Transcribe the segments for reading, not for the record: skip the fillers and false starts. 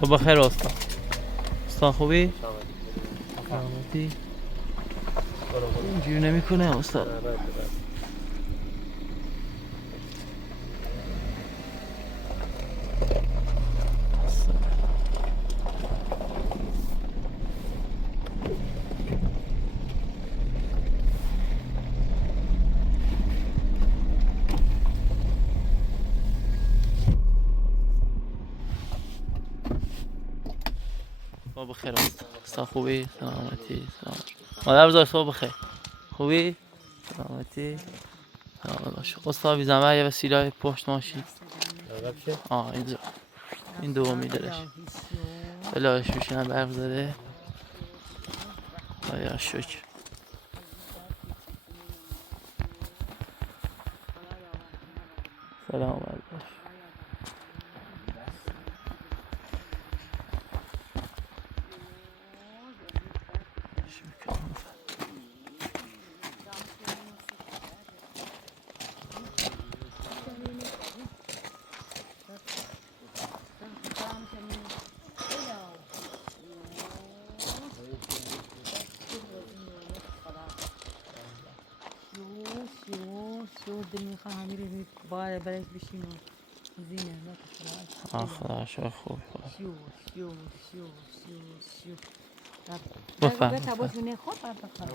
صبح بخیر استاد. استاد خوبی؟ سلامتی؟ اینجوری نمیکنه استاد. صبح بخیر استاد. استاد خوبی؟ سلامتی؟ سلامتی. مادر بزرگ صبح بخیر. خوبی؟ سلامتی؟ سلامت باش. استاد بی زحمت یه وسیله پشت ماشین. اینجا. این دومی دلش. بلاش میشنن برق زده. آیا شکر. سلام باش. دنیا خواهمی رو باید برش بشین و زینه خدا شکر خوب. شو شو شو شو شو بفهم. تباش بینه خود بعد بخواه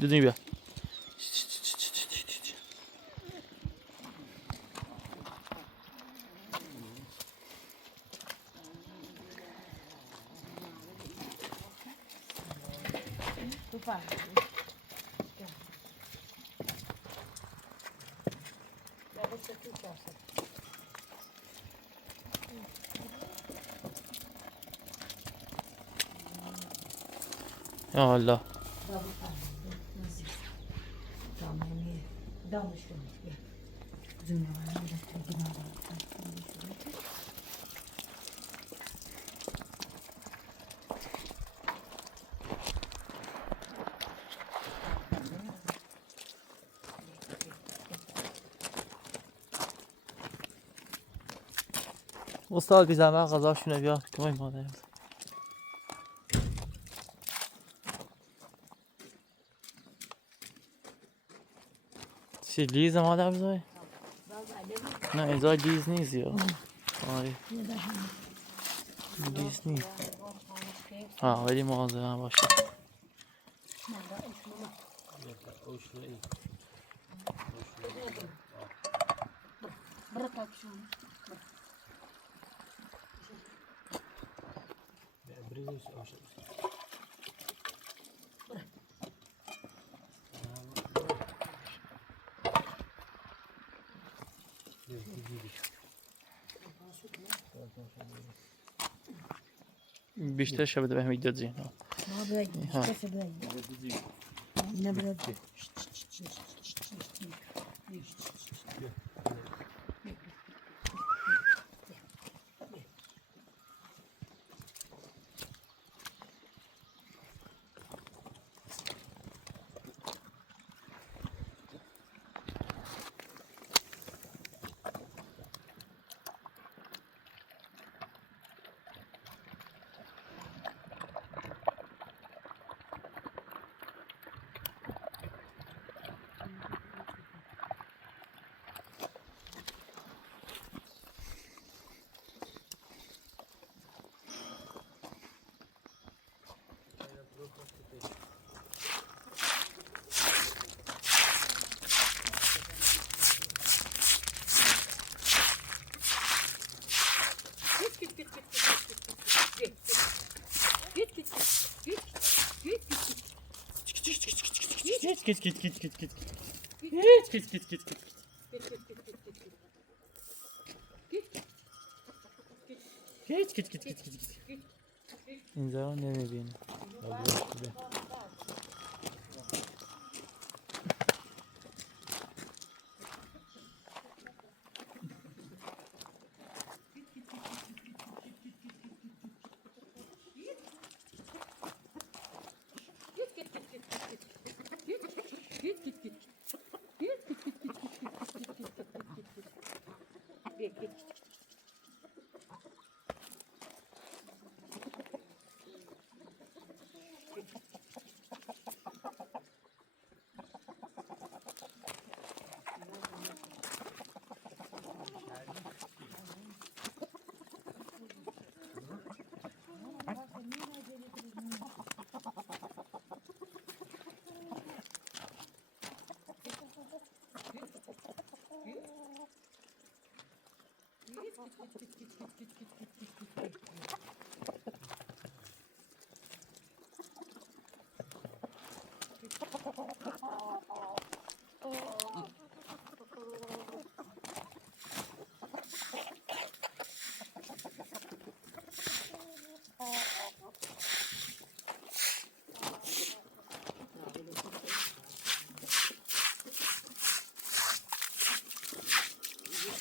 دودی بیا. یا الله. استاد بی زحمت غذاشونه بیار. کمک مادر. چی لیز مادر بزرگ؟ نه ازای لیز نیست یا. آره. لیز نیست. ولی مواظب باشه. بیشتر شب بده بهم ایجاد زین. اینجا رو نمیبینه.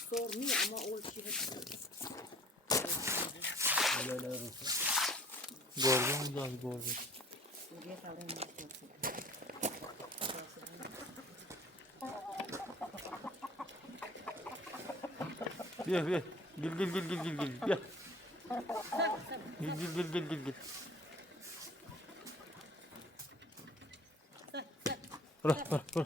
سرمی اما اول چی هست؟ گربه هم داد گربه. دیگه خبری نیست. بیا بیا گل گل گل گل گل گل بیا گل گل گل گل گل گل برو برو برو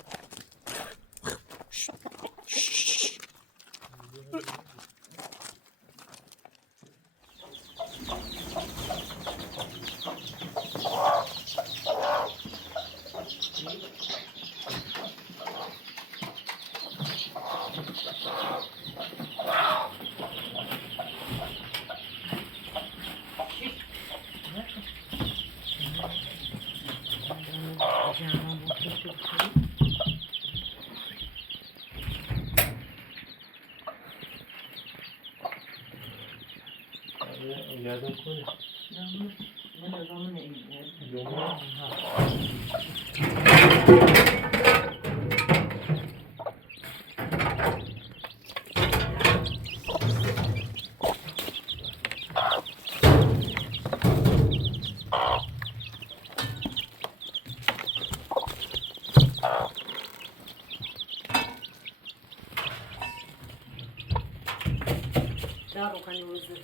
yardım koy. من زمان این Yoluna. دارو کنی وزده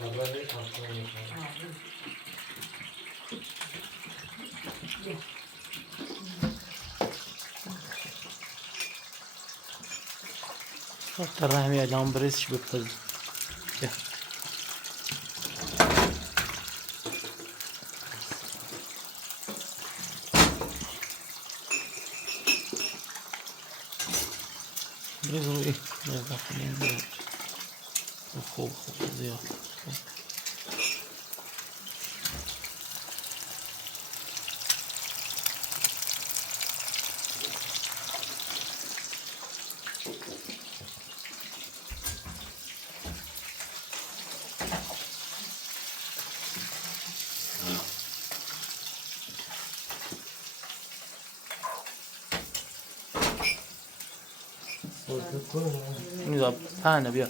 Sabahleyin kalkmaya ترى هم يا جام بريس بيبل بريس هو ايه بريس داخلين خوب خوب زياد اینجا پهنه بیا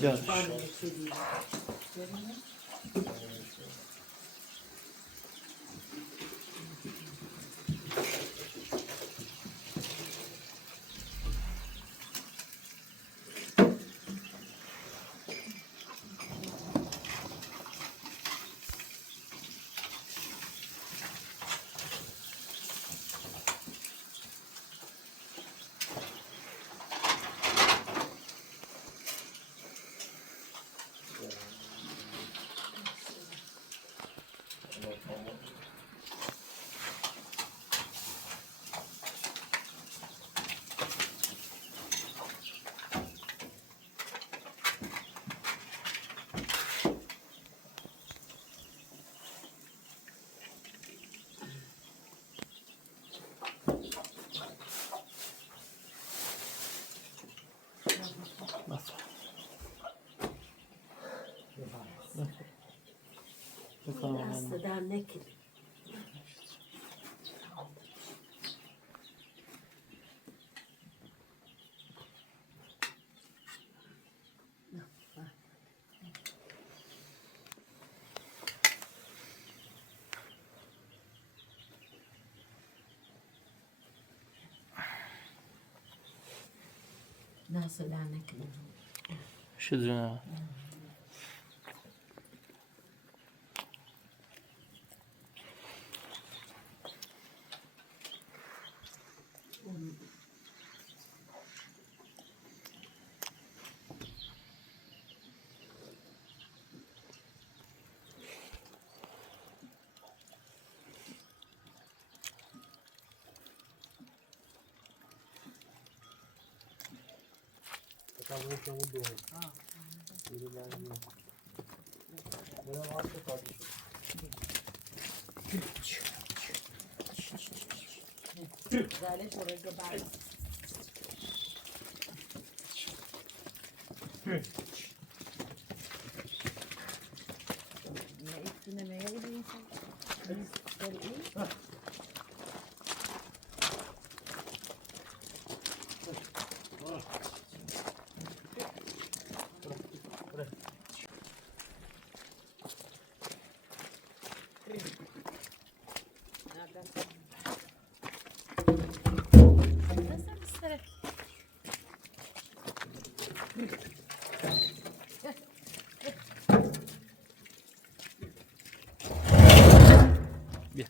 بیا دست در نکن. دست در نکن. شدونه Dale por el global. بیا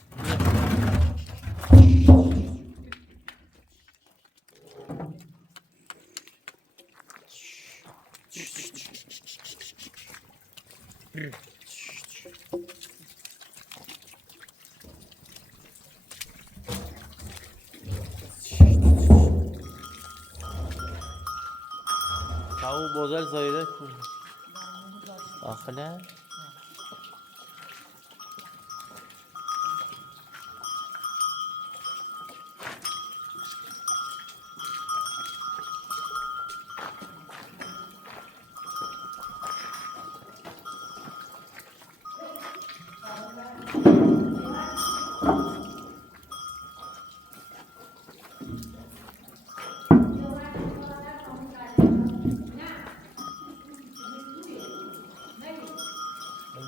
او بازار زایده کن داخله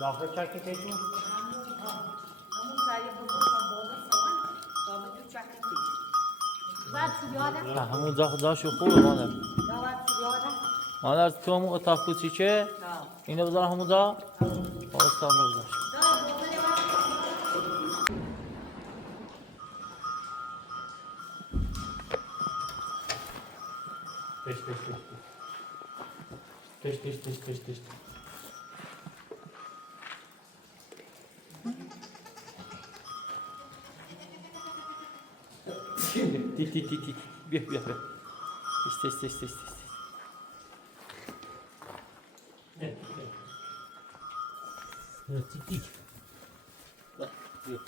داخل چک کیتون همون داشو خوبه مادر مادر تو همون اتاق کوچیکه اینو بذار همون دا استاب رو بذار تش Ti. Bia. Test. Tik. Bia.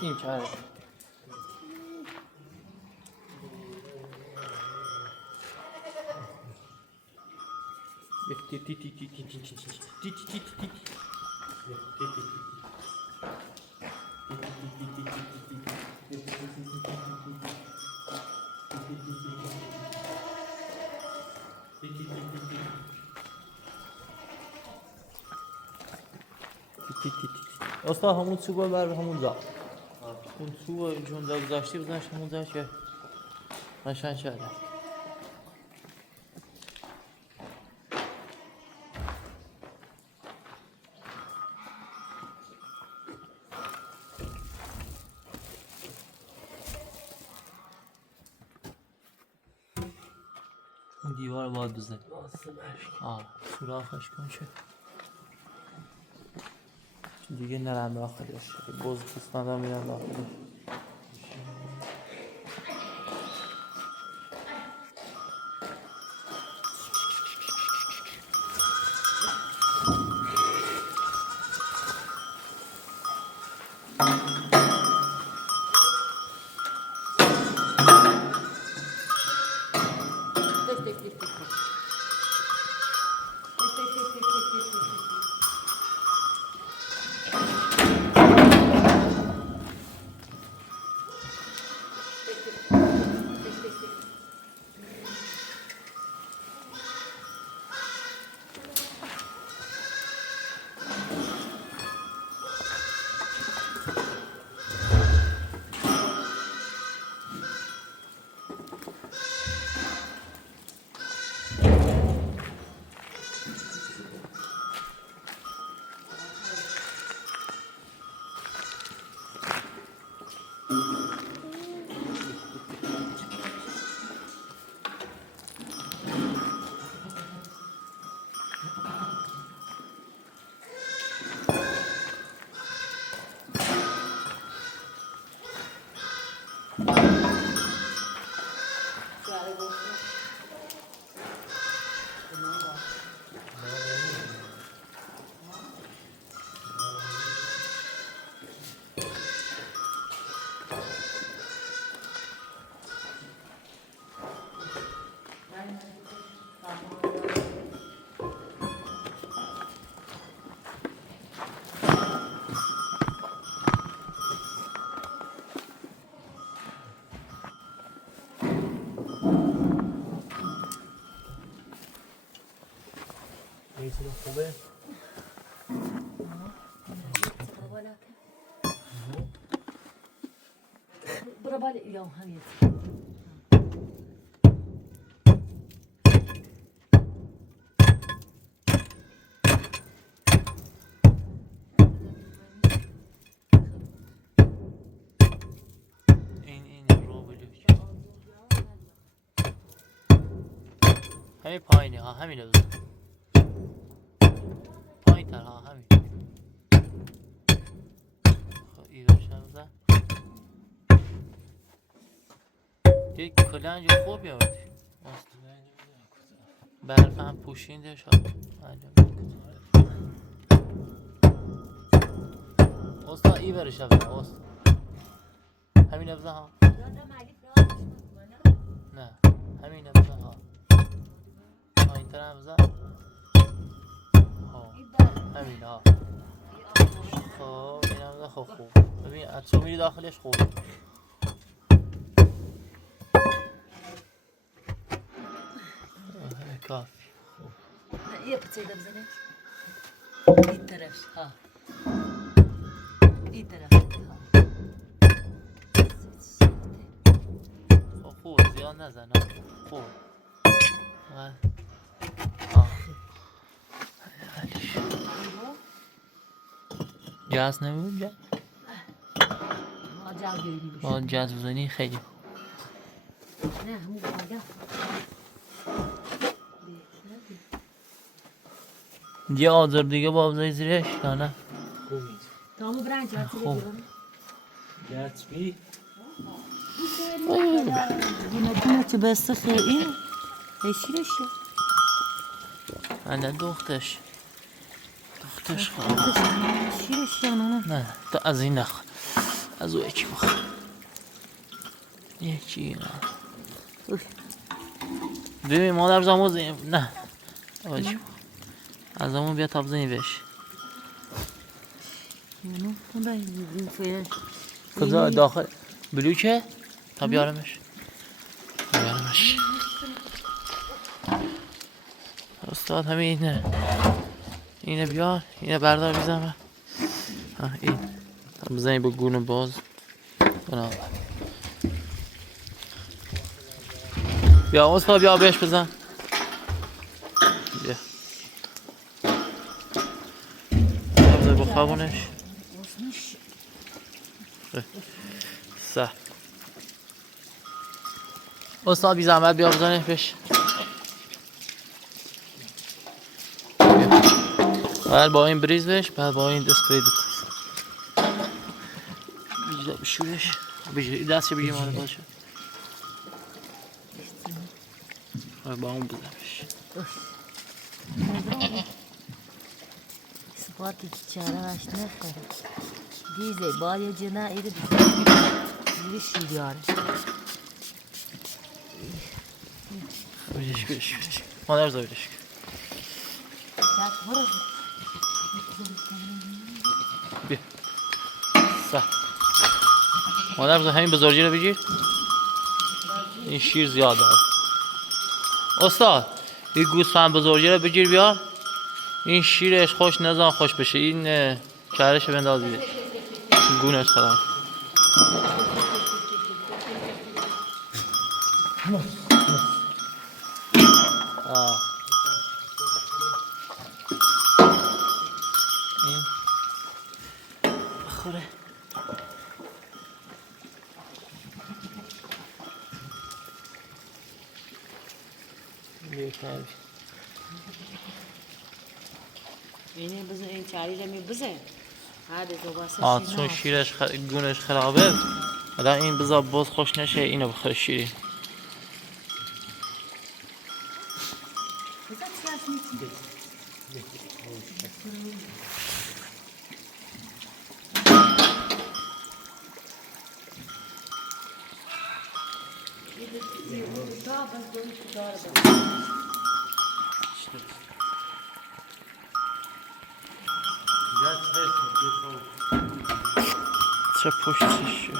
این چاره استاد همون سوگل بر همون زا اون سو جون زا گذاشتی بزنش همون زا که قشنگ شده اون دیوار باید بزنی سوراخش کن چه دیگه نرم داخلش باز قسمت هم میرم داخلش چیز خوبه برو بالا ایام همین این رو بلوک همین پایینی ها همین رو پایین تر ها همین خب ایوش هم بزن یک کلنج خوب بیاوردی برف هم پوشینده شد استاد ایورش هم بزن استاد همین بزن ها نه همین بزن ها پایین تر هم بزن همین ها خب این هم بزن خوب ببین اتسو میری داخلش خوب کافی یه پتیده بزنه این طرف ها این طرف ها خب خوب زیاد نزن خوب جاز نمیبود جاز با جاز بزنی خیلی نه همون بالا یه آذر دیگه با بزنی زیرش یا نه تامو برنج خوب گرچبی دیمه تو بسته خیلی هشیرشه نه دختش خواهم هشیرش یا نه تو از این نخوا از او یکی بخوا یکی ببین مادر زمان نه از همون بیا تا بزنی بهش. اونو خدای فعلا کجا داخل بلوکه؟ تا بیارمش. بیارمش. استاد همین اینه بیار، اینه بردار بیزنم. این بزنی به گونه باز. بنا. بیا استاد بیا بهش بزن. بیا. بزن بخوابونش. سه. استاد بی زحمت بیا بزنه بهش. بعد با این بریز بهش، بعد با این اسپری بشورش. دستش بگیر مال باشه. با اون بزنش. Spati çare açtı ne kadar. Dize bayacına iri bir şiir. Biriş. Madaş da biriş. Yak burası. Bir. Sağ. Madaş da همین بزرگی رو بگیر. این شیر زیاد داره. استاد این گوسفند بزرگی رو بگیر بیار. این شیرش خوش نزان خوش بشه. این کارش بنداز بیده. گونش خراب. این بخوره. اینه بزن این چاری رو می بزن. چون شیرش گونش خرابه. الان این بذار باز خوش نشه اینو بخوره شیری. چه پشتش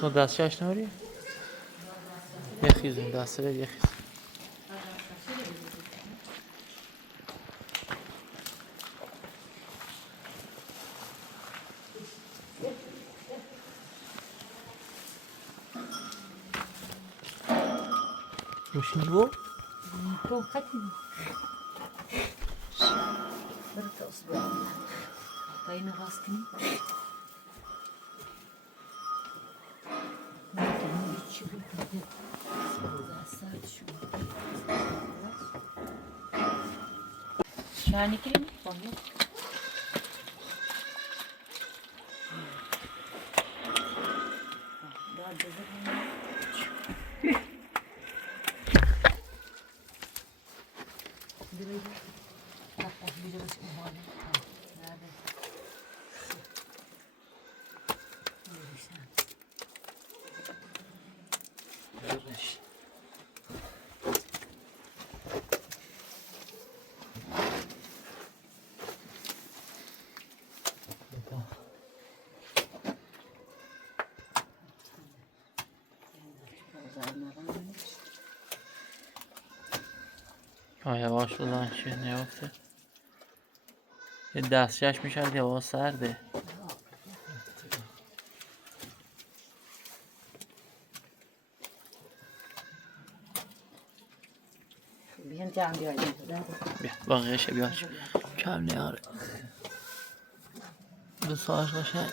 تو دستش نوری؟ یخیزون دسته بر یخیز روشنی بو؟ تو خطی برات اصبر تا اینو باز کنی شانی کنیم باید یواش بزن که نیافته. یه دستشش میشه که باز سرده. بیان جمع بیاریم. بیا باقیش بیار کم نیاره. دو ساعت باشه.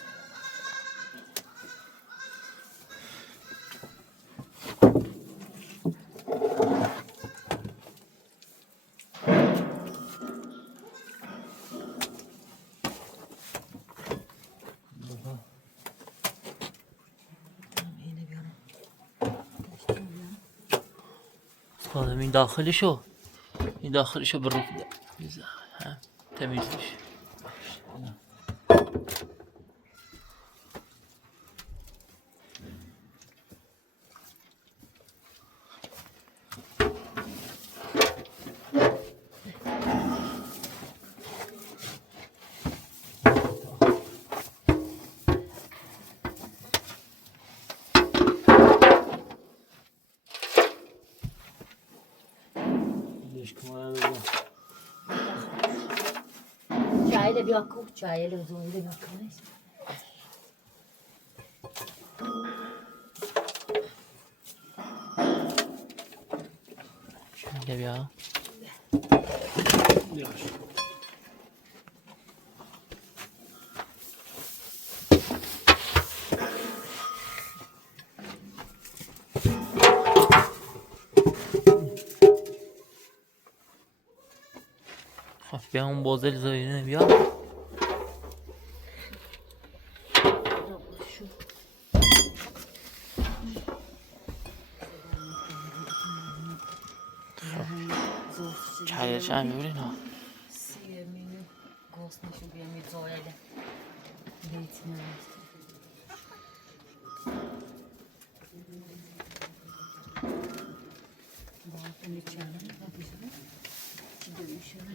خودم این داخلشو به رو بده. تمیزش. Çayla bir akıl, çayla uzun bir akıl neyse. Şöyle bیا. خب بیا اون بازل زاینه بیا. çayش هم میبری نه. Siyemini, gosnaşı bir mi zoyla. Beytine. Bakın içeride ne yapıyorsun? Dövüşüyor.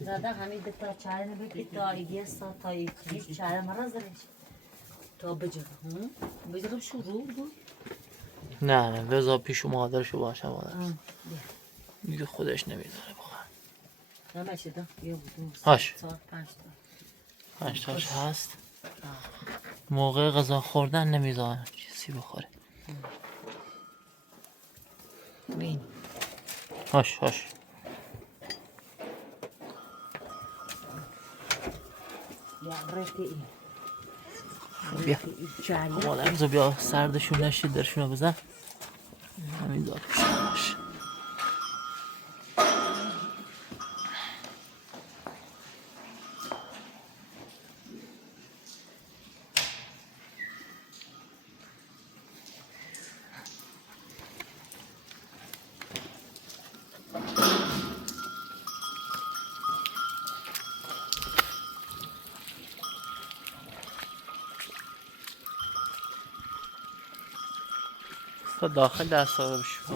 زده همین تا چای نبودی تا یه ساعت تا یک چای مرا زدش تا بجرم شروع بود نه بذار پیش مادرشو باشه مادر دیگه خودش نمیداره واقعا. همه شده یه بود هاش 5 تاش هست. موقع غذا خوردن نمیذارن چیزی بخوره. بین هاش یا رفتی بیا چای مادر بذار بیا سردشون نشید درشونو بزن. همین دار باش. تا داخل دست داده بشه.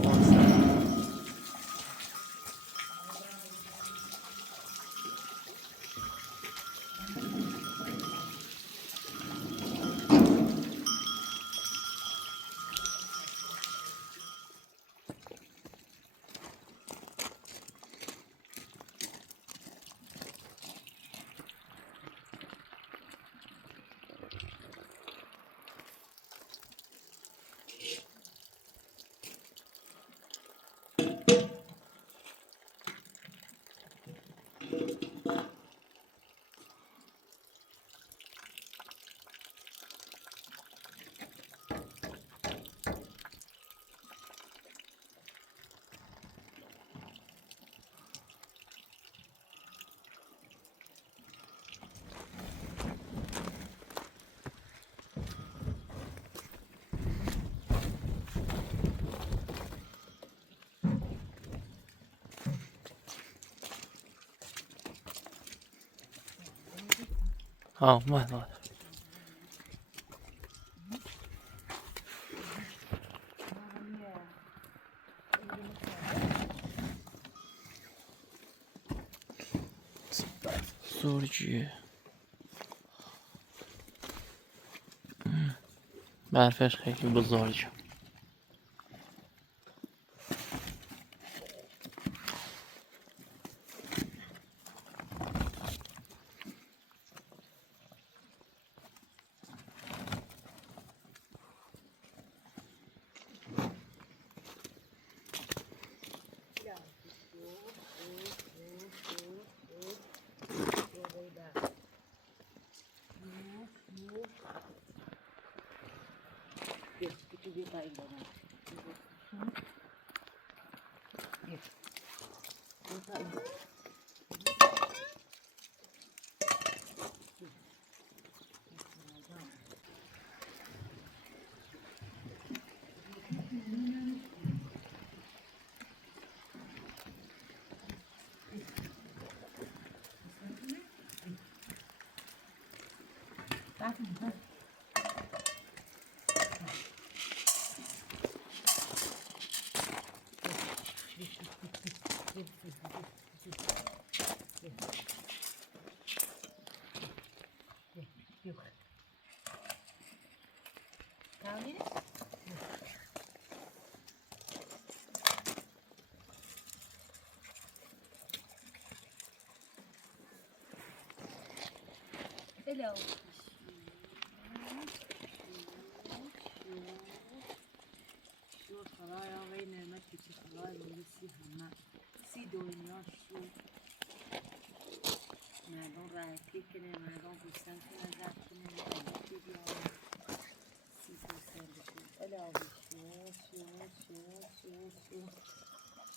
اومد زورجیه برفش خیلی بزرگه. Hello. شو خدایا وی نعمتی که خدای بودی همه سی دنیا شو مردم رایتی کنه مردم بستن کنه زد کنه نعمتی بیاره سی سر بکن الهی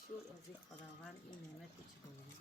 شو از این خداوند این نعمتی که بودی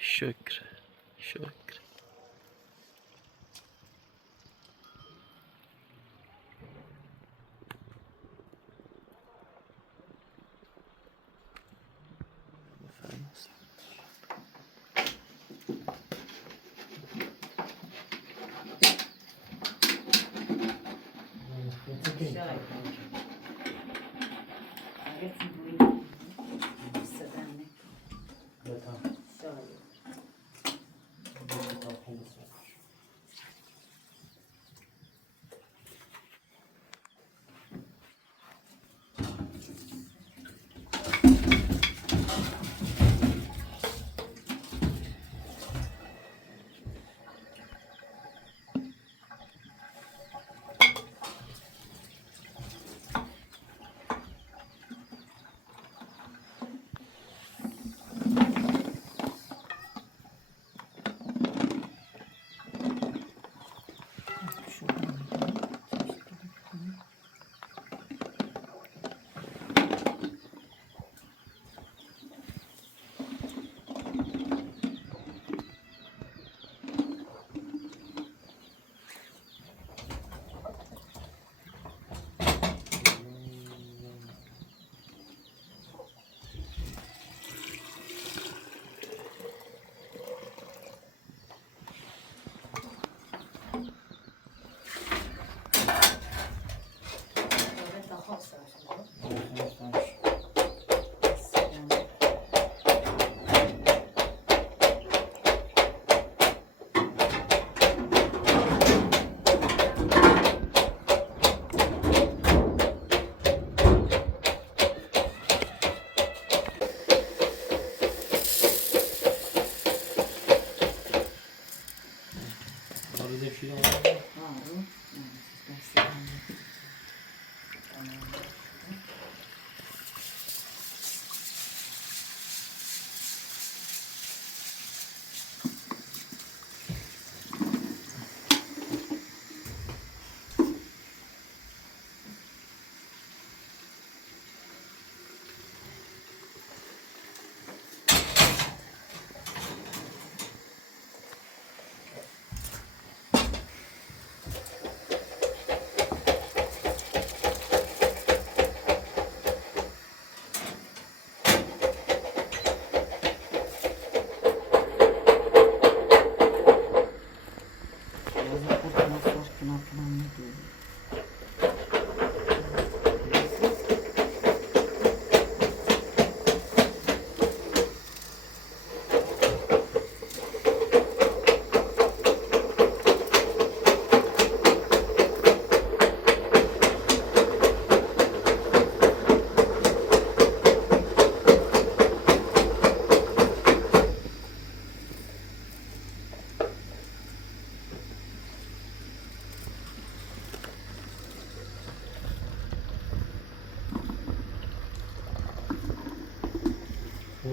شکر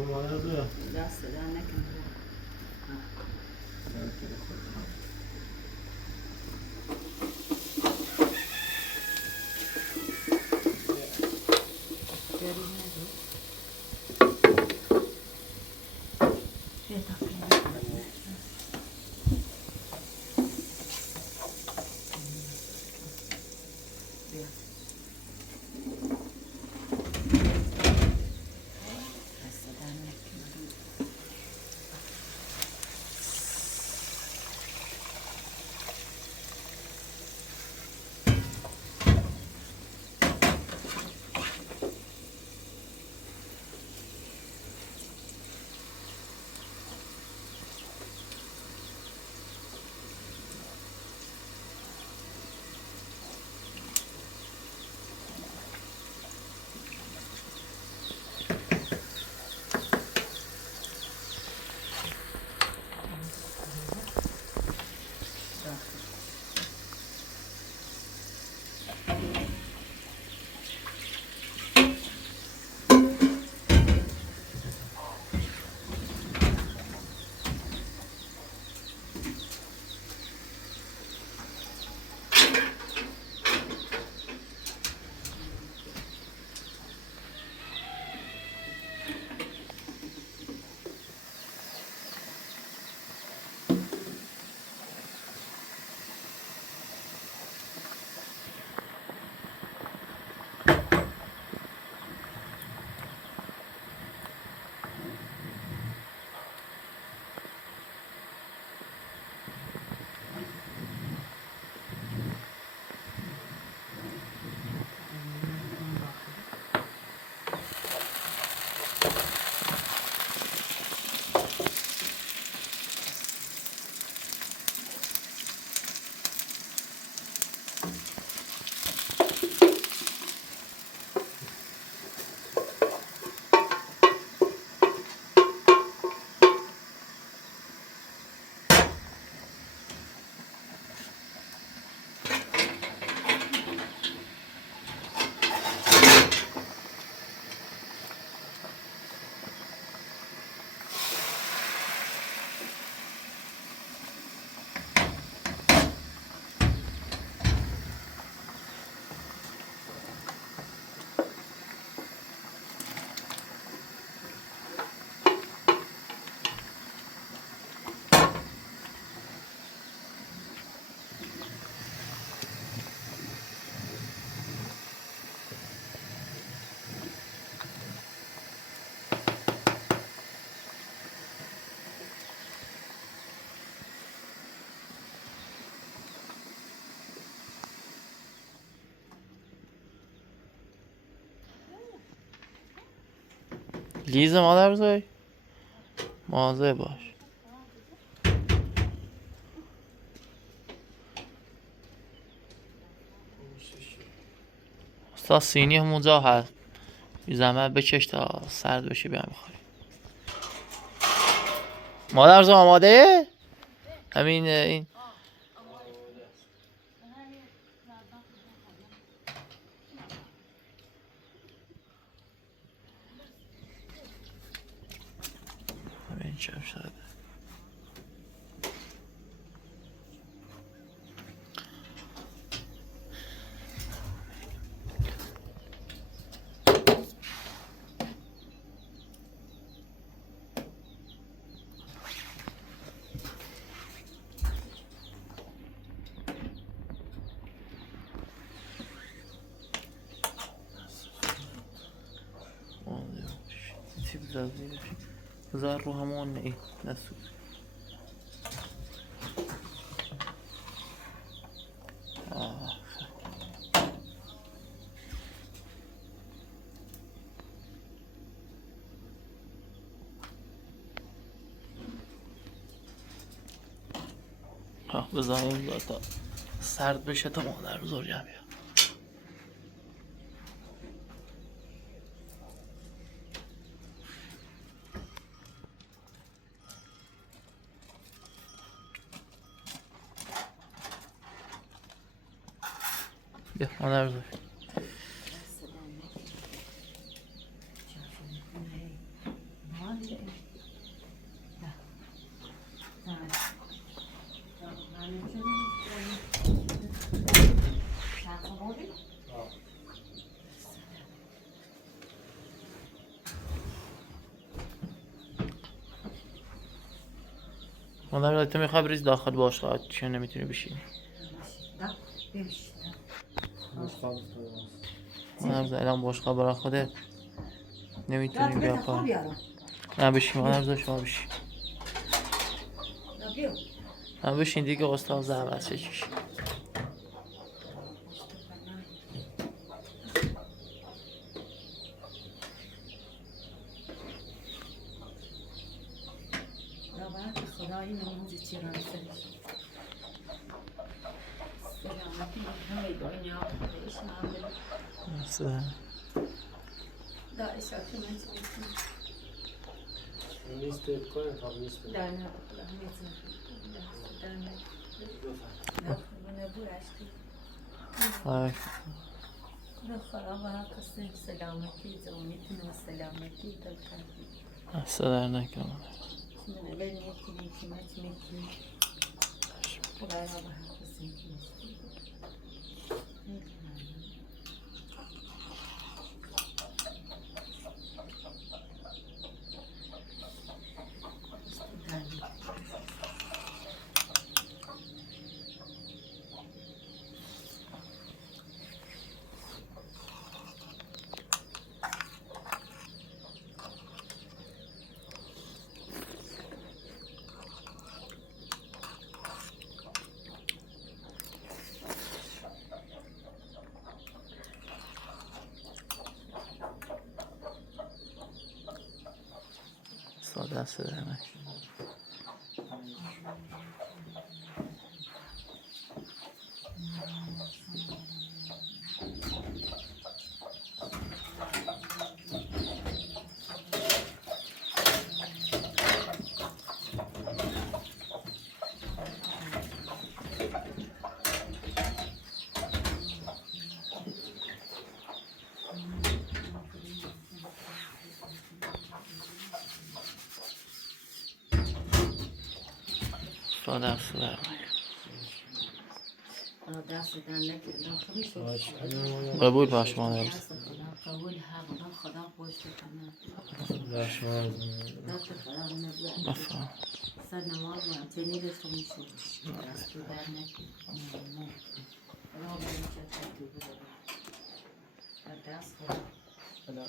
مادر بزرگ دست در نکن. لیز مادر بزرگ مواظب باش. استاد سینی همونجا هست، بی زحمت بکش تا سرد بشه بیام بخوری. مادر بزرگ آماده؟ همین این همین چه شده. تیپ زدی بذار رو همون این نسوز. بذاریم تا سرد بشه تا مادر بزرگم بیاد. بیا مادر بزرگ. مادر تو میخوای بریز داخل باشگاه چون نمیتونی بشینی. دا بمشي مادر الان باشگاه برای خودت دا نمیتونی بیا بيتا خوب پایین. يارو نه بشین مادر شما بشین. دا بيو نه بشین دیگه استاد زحمت چشیش. دا باید خدایی نمازی چرا سرش سلامتی همه دنیا خودش نامده دا اشاکی من چه بکنم نیست کنه تا نیست دا نه بخدا همه چه دا نه دا خدا نبورشتی دا خدا با حق قسم سلامتی جوانیتون و سلامتی دلتن اصلا نکنم. من اول نیتی که مچ میکنی خدایا با حق قسم کنستی ساده است نکنم. ساده است نکنم. دست در نکردم خمیش قبول باش مادر. دست خدا قبول حق خدا پشت کنه باش دست خدا نبود بفهم. سر نماز و انتنی داشته میشه دست در نکردم خدا بگیم چه تکلیف دست خدا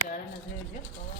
Cara, mas eu já falo.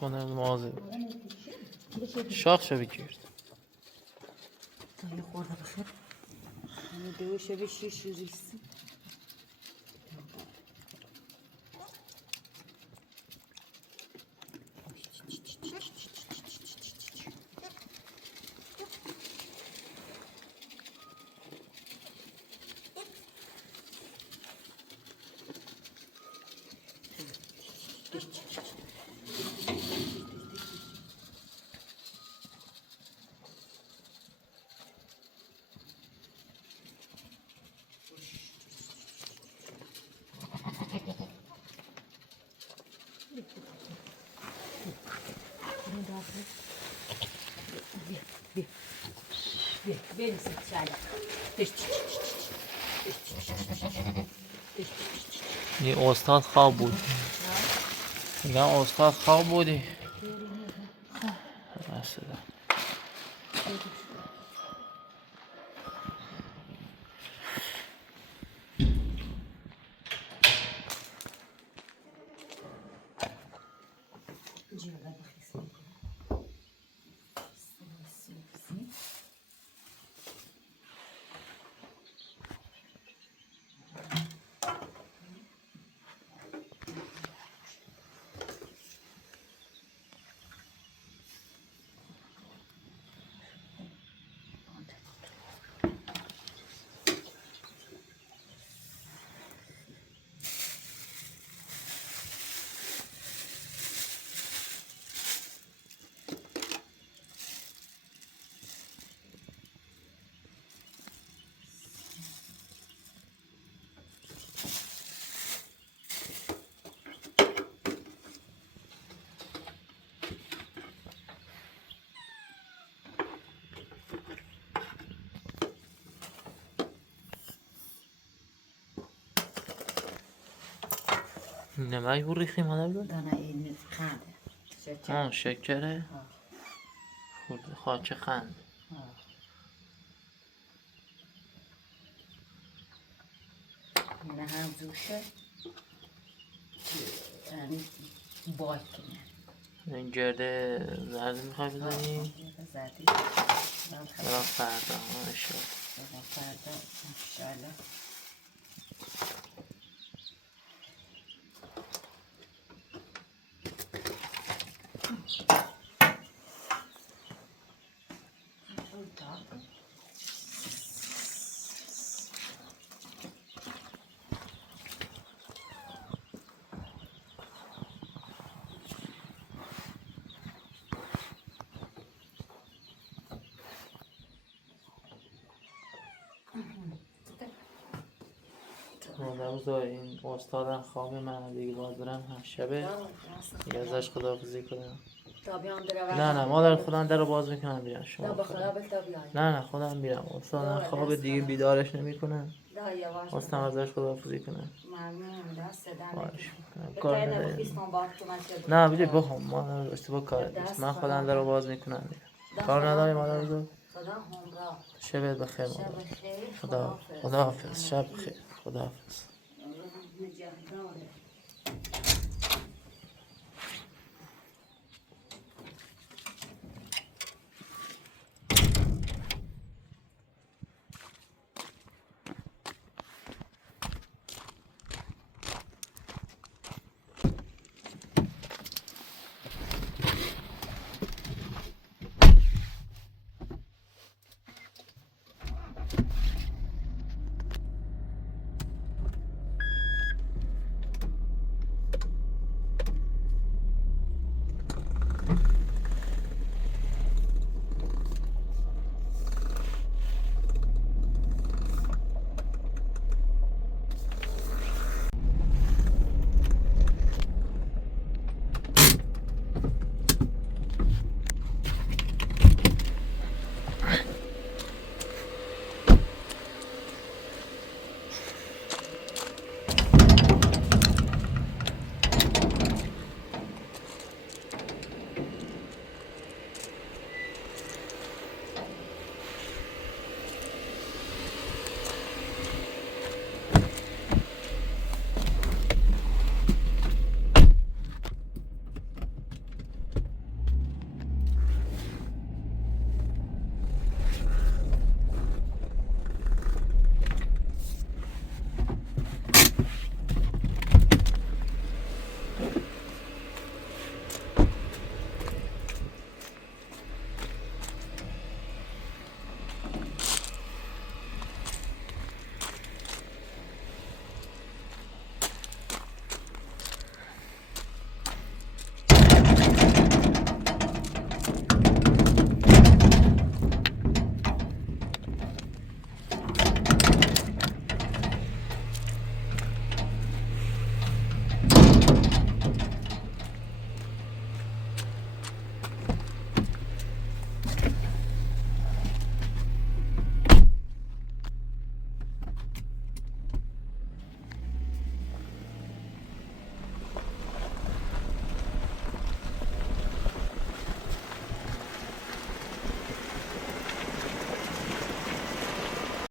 کنه مازه شاخ شو بگیرد تا یه خورده بخیر همه دوشه به 6 روزیستی برسید شاید این استاد خواب بود میگم استاد خواب بودی بس ده. نمک بود ریخی مادر بود؟ دانه این خنده آه شکره خود خاچه خند نه هم زوشه یعنی باید کنه این گرده زرد میخوای بزنی؟ زدی برام فردا ها اشیاء فردا انشالله مادر بزرگ این استادم خواب من دیگه باید برم هم شبه دیگه ازش خداحافظی کنم نه مادر خودم در رو باز میکنم بیرم شما نه خودم میرم استادم خواب دیگه بیدارش نمیکنم استادم ازش خداحافظی کنم باش کار نداریم نه بیدی بخوام مادر اشتباه کار نیست من خودم در رو باز میکنم میرم کار نداری مادر بزرگ شبت بخیر مادر خدا حافظ شب بخیر خدا حافظ